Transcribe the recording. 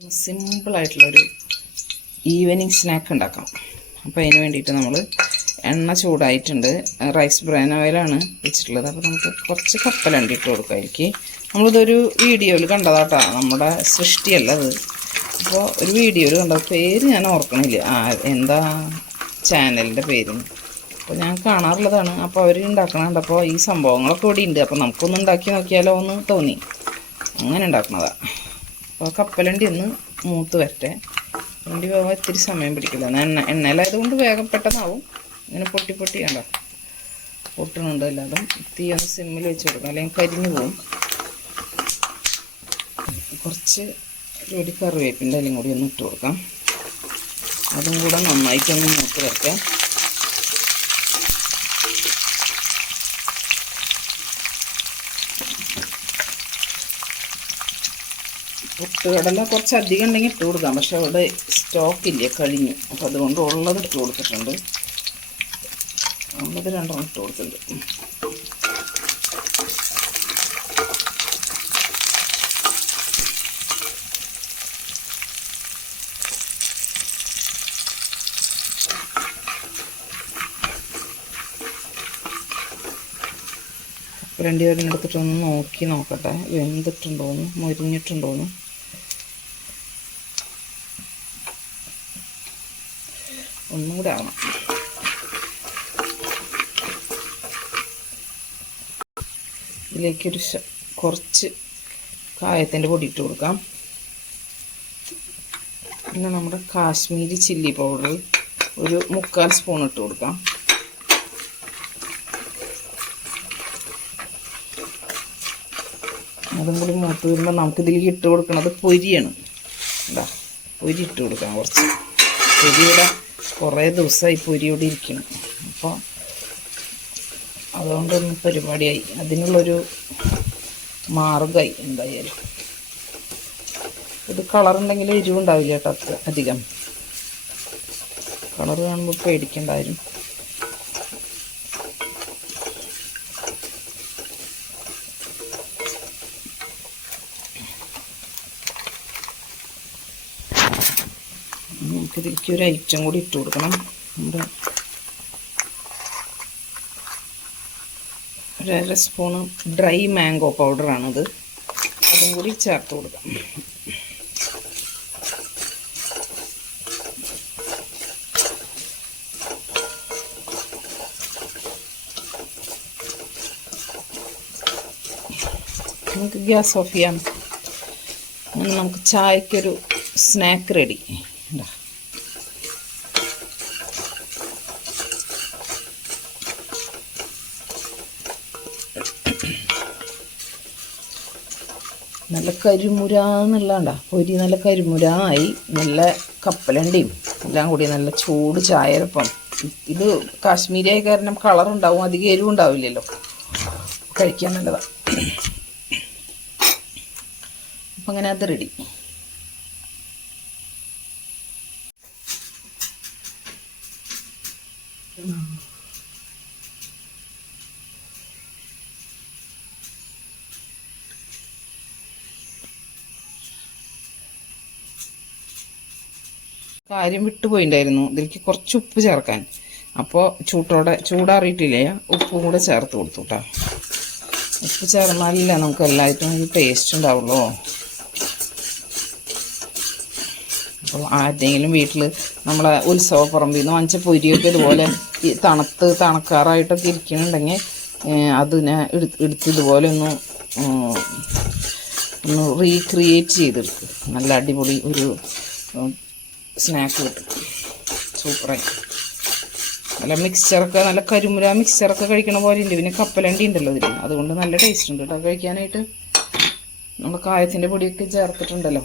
സിമ്പിളായിട്ടുള്ളൊരു evening snack ഉണ്ടാക്കാം. അപ്പോൾ അതിന് വേണ്ടിയിട്ട് നമ്മൾ എണ്ണ ചൂടായിട്ടുണ്ട്. റൈസ് ബ്രാൻ ഓയിലാണ് വെച്ചിട്ടുള്ളത്. അപ്പോൾ നമുക്ക് കുറച്ച് കപ്പലണ്ടി ഇട്ട് കൊടുക്കാം. എനിക്ക് നമ്മളിതൊരു വീഡിയോയിൽ കണ്ടതാട്ടോ. നമ്മുടെ സൃഷ്ടിയല്ല അത്. അപ്പോൾ ഒരു വീഡിയോയിൽ കണ്ട പേര് ഞാൻ ഓർക്കണില്ല. ആ എന്താ ചാനലിന്റെ പേര്? അപ്പോൾ ഞാൻ കാണാറുള്ളതാണ്. അപ്പോൾ അവർ ഉണ്ടാക്കണുണ്ടപ്പോൾ ഈ സംഭവങ്ങളൊക്കെ ഇവിടെ ഉണ്ട്. അപ്പോൾ നമുക്കൊന്ന് ഉണ്ടാക്കി നോക്കിയാലോ എന്ന് തോന്നി. അങ്ങനെ ഉണ്ടാക്കണതാണ് അപ്പോൾ കപ്പലണ്ടി ഒന്ന് മൂത്ത് വരട്ടെ. വണ്ടി വേവാൻ ഇത്തിരി സമയം പിടിക്കില്ല എണ്ണ എണ്ണയിലായതുകൊണ്ട് വേഗം പെട്ടെന്നാവും. ഇങ്ങനെ പൊട്ടി പൊട്ടി കണ്ട? പൊട്ടണുണ്ട് എല്ലാതും തീ ഒന്ന് സിമ്മിൽ വെച്ച് കൊടുക്കാം അല്ലെങ്കിൽ കരിഞ്ഞു പോവും. കുറച്ച് ഒരു കറിവേപ്പിന്റെ എല്ലാം കൂടി ഒന്ന് ഇട്ട് കൊടുക്കാം. അതും കൂടെ നന്നായിട്ടൊന്ന് മൂത്ത് വരട്ടെ. പുട്ടുകടല കുറച്ച് അധികം ഉണ്ടെങ്കിൽ ഇട്ട് കൊടുക്കാം. പക്ഷെ അവിടെ സ്റ്റോക്ക് ഇല്ല കഴിഞ്ഞു. അപ്പോൾ അതുകൊണ്ട് ഉള്ളത് ഇട്ട് കൊടുത്തിട്ടുണ്ട്. ഉള്ളത് രണ്ടെണ്ണം ഇട്ട് കൊടുത്തിട്ടുണ്ട്. രണ്ടുപേരും എടുത്തിട്ടൊന്ന് നോക്കി നോക്കട്ടെ. വെന്തിട്ടുണ്ടോന്ന് മുരിഞ്ഞിട്ടുണ്ടോന്ന്. ഒന്നും കൂടെ ആവണം. ഇതിലേക്കൊരു കുറച്ച് കായത്തിന്റെ പൊടി ഇട്ട് കൊടുക്കാം. പിന്നെ നമ്മുടെ കാശ്മീരി ചില്ലി പൗഡർ ഒരു മുക്കാൽ സ്പൂൺ ഇട്ട് കൊടുക്കാം. അതും കൂടി മൂത്ത് വരുമ്പോൾ നമുക്കിതിലേക്ക് ഇട്ട് കൊടുക്കുന്നത് പൊരിയാണ്. എന്താ പൊരി ഇട്ട് കൊടുക്കാം കുറച്ച്. പൊരിയുടെ കുറേ ദിവസമായി പൊരിയോടി ഇരിക്കണം അപ്പോൾ അതുകൊണ്ടൊന്ന് പരിപാടിയായി. അതിനുള്ളൊരു മാർഗമായി എന്തായാലും. ഇത് കളറുണ്ടെങ്കിൽ എരിവുണ്ടാവില്ല കേട്ടോ അധികം. കളർ കാണുമ്പോൾ പേടിക്കണ്ടായിരുന്നു നമുക്ക് ഇതിലേക്ക് ഒരു ഐറ്റം കൂടി ഇട്ട് കൊടുക്കണം. നമ്മുടെ ഒരര സ്പൂണ് ഡ്രൈ മാംഗോ പൗഡറാണിത് അതും കൂടി ചേർത്ത് കൊടുക്കാം. നമുക്ക് ഗ്യാസ് ഓഫ് ചെയ്യാം. നമുക്ക് ചായക്കൊരു സ്നാക്ക് റെഡി. ഇതാ. നല്ല കരിമുരാന്നുള്ളതാണ്ട പൊരി നല്ല കരിമുരായി നല്ല കപ്പലണ്ടിയും എല്ലാം കൂടി നല്ല ചൂട് ചായരപ്പം ഇത് കാശ്മീരിയായ കാരണം കളർ ഉണ്ടാവും അധികം എരിവ് ഉണ്ടാവില്ലല്ലോ. കഴിക്കാൻ നല്ലതാണ് അപ്പം അങ്ങനെ അത് റെഡി കാര്യം വിട്ടുപോയിണ്ടായിരുന്നു. ഇതിലേക്ക് കുറച്ച് ഉപ്പ് ചേർക്കാൻ. അപ്പോൾ ചൂട്ടോടെ ചൂടാറിയിട്ടില്ലേ? ഉപ്പും കൂടെ ചേർത്ത് കൊടുത്തു കേട്ടോ ഉപ്പ് ചേർന്നാലില്ല നമുക്ക് എല്ലായിട്ടും ഒരു ടേസ്റ്റ് ഉണ്ടാവുള്ളൂ. അപ്പോൾ ആരുടെങ്കിലും വീട്ടിൽ നമ്മളെ ഉത്സവപ്പുറമ്പിൽ പറമ്പിൽ നിന്ന് വാങ്ങിച്ച പൊരിയൊക്കെ ഇതുപോലെ ഈ തണുത്ത് തണുക്കാറായിട്ടൊക്കെ ഇരിക്കുന്നുണ്ടെങ്കിൽ അതിനെ എടുത്ത് ഇതുപോലെ ഒന്ന് ഒന്ന് റീക്രിയേറ്റ് ചെയ്തെടുക്കും. നല്ല അടിപൊളി ഒരു സ്നാക്ക് കിട്ടും. സൂപ്പറായി നല്ല മിക്സ്ചറൊക്കെ നല്ല കരിമുര മിക്സ്ചറൊക്കെ കഴിക്കണ പോലെ ഉണ്ട് പിന്നെ കപ്പലണ്ടി ഉണ്ടല്ലോ ഇതിൽ അതുകൊണ്ട് നല്ല ടേസ്റ്റ് ഉണ്ട് കേട്ടോ. കഴിക്കാനായിട്ട് നമ്മൾ കായത്തിന്റെ പൊടിയൊക്കെ ചേർത്തിട്ടുണ്ടല്ലോ.